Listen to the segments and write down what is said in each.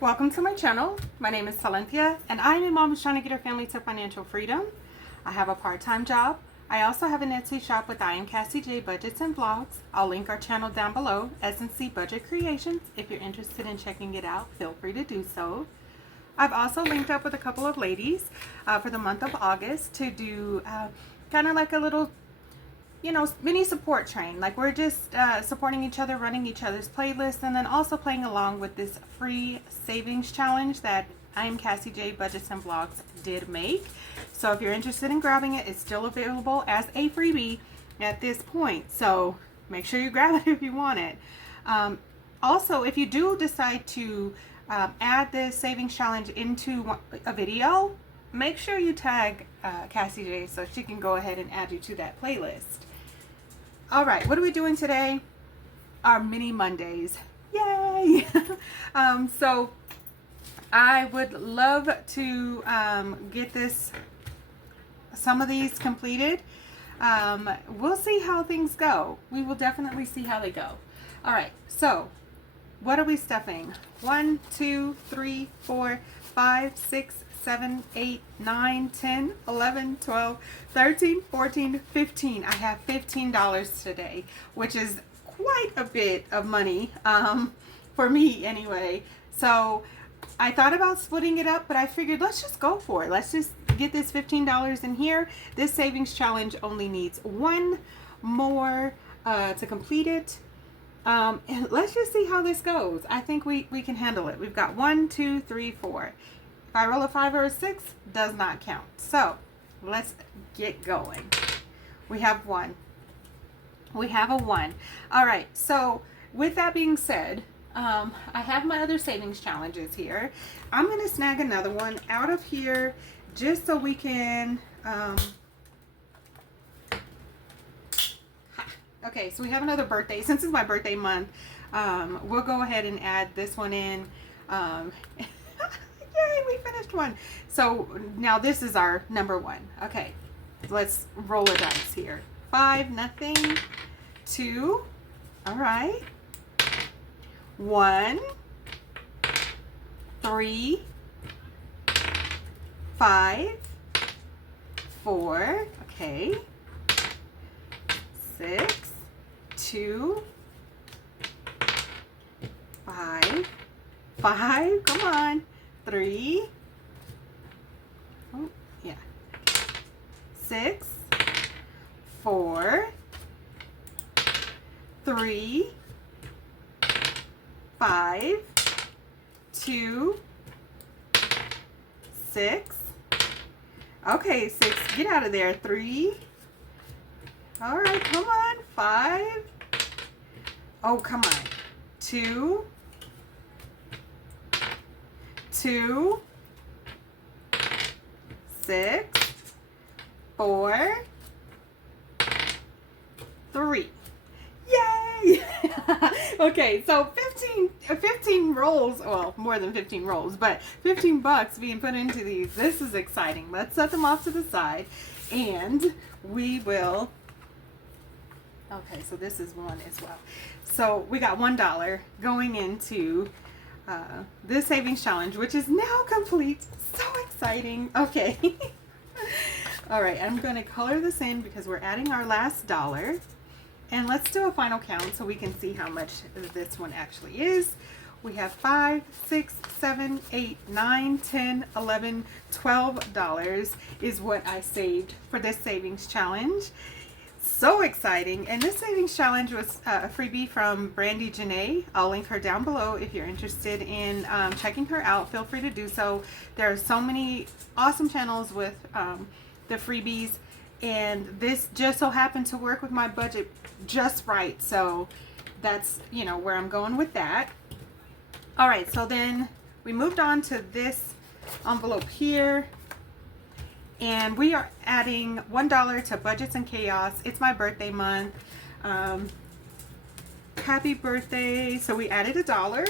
Welcome to my channel. My name is Silynthia and I am a mom who's trying to get her family to financial freedom. I have a part-time job. I also have an Etsy shop with SilynthiaBudgets and vlogs. I'll link our channel down below, SilynthiaC Budget Creations. If you're interested in checking it out, feel free to do so. I've also linked up with a couple of ladies for the month of August to do kind of like a little mini support train. Like we're just supporting each other, running each other's playlists, and then also playing along with this free savings challenge that SilynthiaBudgets and vlogs did make. So if you're interested in grabbing it, it's still available as a freebie at this point. So make sure you grab it if you want it. Also, if you do decide to add this savings challenge into a video, make sure you tag Cassie J so she can go ahead and add you to that playlist. All right, what are we doing today? Our mini Mondays. Yay! So I would love to get some of these completed. We'll see how things go. We will definitely see how they go. All right, so what are we stuffing? 1, 2, 3, 4, 5, 6, 7, 8, 9, 10, 11, 12, 13, 14, 15. I have $15 today, which is quite a bit of money for me anyway. So I thought about splitting it up, but I figured let's just go for it. Let's just get this $15 in here. This savings challenge only needs one more to complete it. And let's just see how this goes. I think we can handle it. We've got 1, 2, 3, 4. If I roll a 5 or a 6, does not count. So let's get going. We have 1. We have a 1. All right. So with that being said, I have my other savings challenges here. I'm going to snag another one out of here just so we can. Okay, so we have another birthday. Since it's my birthday month, we'll go ahead and add this one in. Yay, we finished one. So now this is our number 1. Okay, let's roll a dice here. 5, nothing. 2, all right. 1, 3, 5, 4, okay. 6, 2, 5, come on. 3, oh yeah, 6, 4, 3, 5, 2, 6. Okay, 6, get out of there. 3. All right, come on. 5. Oh, come on. 2, 2, 6, 4, 3. Yay! Okay, so 15 rolls, well, more than 15 rolls, but $15 being put into these. This is exciting. Let's set them off to the side and we will. Okay, so this is 1 as well. So we got $1 going into this savings challenge, which is now complete. So exciting. Okay. All right, I'm going to color this in because we're adding our last dollar. And let's do a final count so we can see how much this one actually is. We have 5, 6, 7, 8, 9, 10, 11, $12 is what I saved for this savings challenge. So exciting. And this savings challenge was a freebie from Brandy Janae. I'll link her down below if you're interested in checking her out. Feel free to do so. There are so many awesome channels with the freebies, and this just so happened to work with my budget just right. So that's where I'm going with that. All right, so then we moved on to this envelope here. And we are adding $1 to Budgets and Chaos. It's my birthday month. Happy birthday. So we added $1.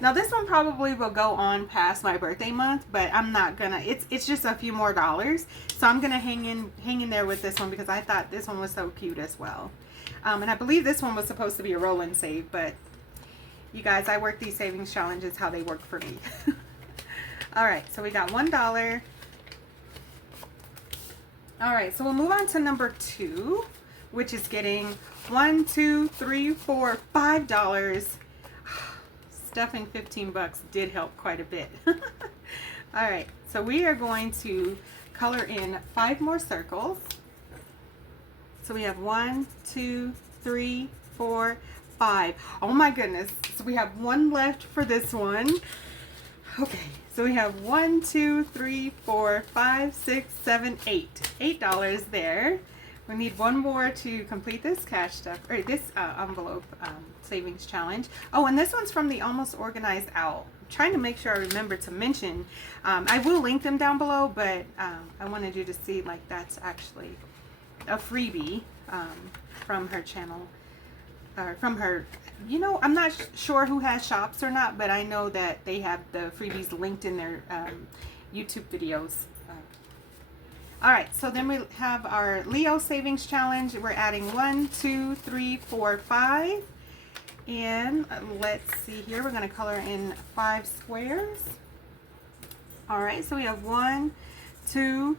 Now this one probably will go on past my birthday month, but I'm not gonna. It's just a few more dollars. So I'm gonna hang in there with this one because I thought this one was so cute as well. And I believe this one was supposed to be a roll and save, but You guys, I work these savings challenges how they work for me. All right, so we got $1. All right, so we'll move on to number 2, which is getting $1, $2, $3, $4, $5. Stuffing 15 bucks did help quite a bit. All right, so we are going to color in 5 more circles. So we have 1, 2, 3, 4, 5. Oh my goodness. So we have 1 left for this one. Okay, so we have 1, 2, 3, 4, 5, 6, 7, 8. $8 there. We need 1 more to complete this cash stuff, or this envelope savings challenge. Oh, and this one's from the Almost Organized Owl. I'm trying to make sure I remember to mention. I will link them down below, but I wanted you to see like that's actually a freebie from her channel, or from her. You know, I'm not sure who has shops or not, but I know that they have the freebies linked in their YouTube videos. All right, so then we have our Leo Savings Challenge. We're adding 1, 2, 3, 4, 5. And let's see here, we're going to color in 5 squares. All right, so we have 1, 2,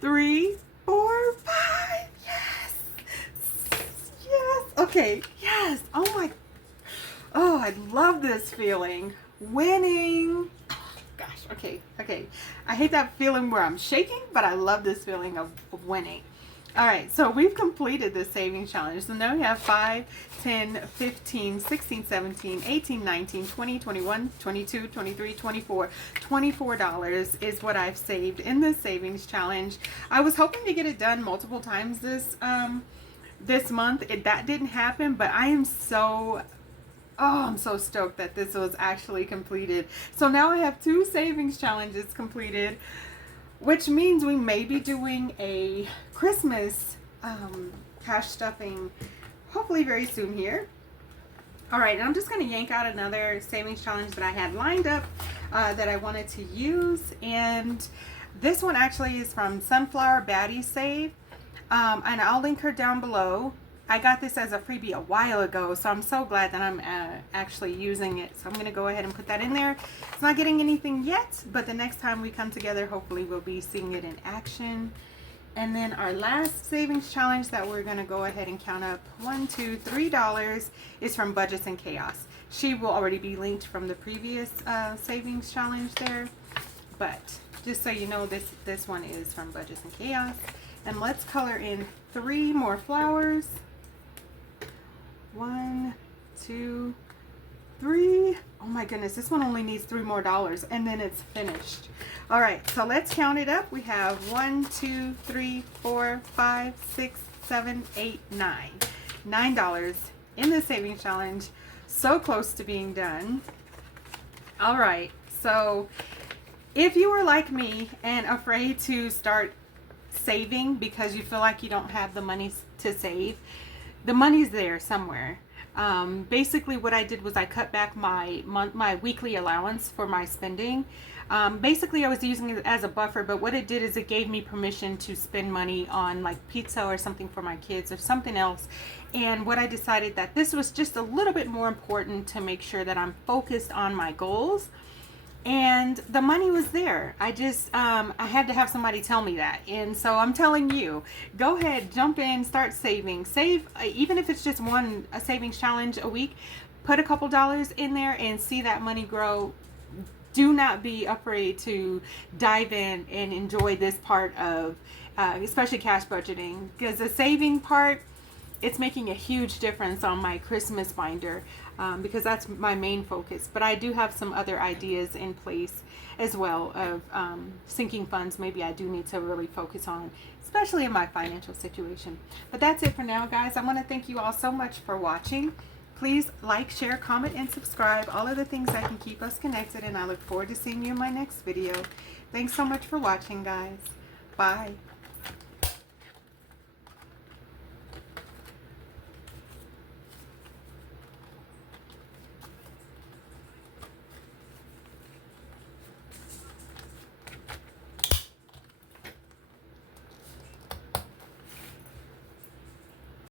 3, 4, 5. Yes. Yes. Okay. Yes. Oh my. Oh, I love this feeling. Winning. Oh, gosh. Okay. Okay. I hate that feeling where I'm shaking, but I love this feeling of winning. All right. So we've completed the savings challenge. So now we have 5, 10, 15, 16, 17, 18, 19, 20, 21, 22, 23, 24. $24 is what I've saved in this savings challenge. I was hoping to get it done multiple times this month. That didn't happen, but I am so I'm so stoked that this was actually completed. So now I have 2 savings challenges completed, which means we may be doing a Christmas cash stuffing hopefully very soon here. All right, and I'm just going to yank out another savings challenge that I had lined up that I wanted to use, and this one actually is from Sunflower Baddie Save, and I'll link her down below. I got this as a freebie a while ago, so I'm so glad that I'm actually using it. So I'm going to go ahead and put that in there. It's not getting anything yet, but the next time we come together, hopefully we'll be seeing it in action. And then our last savings challenge that we're going to go ahead and count up, $1, $2, $3, is from Budgets and Chaos. She will already be linked from the previous savings challenge there, but just so you know, this one is from Budgets and Chaos. And let's color in 3 more flowers. 1, 2, 3. Oh my goodness, this one only needs $3 more, and then it's finished. All right, so let's count it up. We have 1, 2, 3, 4, 5, 6, 7, 8, 9. $9 in the savings challenge. So close to being done. All right, so if you were like me and afraid to start saving because you feel like you don't have the money to save, the money's there somewhere. Basically what I did was I cut back my weekly allowance for my spending. Basically I was using it as a buffer, but what it did is it gave me permission to spend money on like pizza or something for my kids or something else. And what I decided that this was just a little bit more important to make sure that I'm focused on my goals. And the money was there. I just, I had to have somebody tell me that. And so I'm telling you, go ahead, jump in, start saving. Save, even if it's just a savings challenge a week, put a couple dollars in there and see that money grow. Do not be afraid to dive in and enjoy this part of, especially cash budgeting. Because the saving part, it's making a huge difference on my Christmas binder. Because that's my main focus, but I do have some other ideas in place as well of sinking funds maybe I do need to really focus on, especially in my financial situation. But that's it for now, guys. I want to thank you all so much for watching. Please like, share, comment, and subscribe. All of the things that can keep us connected, and I look forward to seeing you in my next video. Thanks so much for watching, guys. Bye.